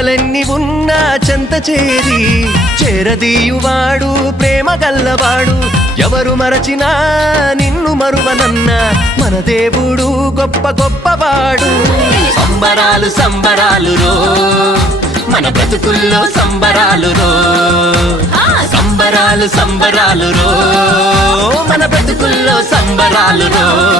చింతలెన్ని ఉన్నా చెంత చేరి చేరదీయువాడు ప్రేమ గల్లవాడు ఎవరు మరచినా నిన్ను మరువనన్న మన దేవుడు గొప్ప గొప్పవాడు సంబరాలు సంబరాలు రో మన బ్రతుకుల్లో సంబరాలు రో సంబరాలు సంబరాలు రో మన బ్రతుకుల్లో సంబరాలు రో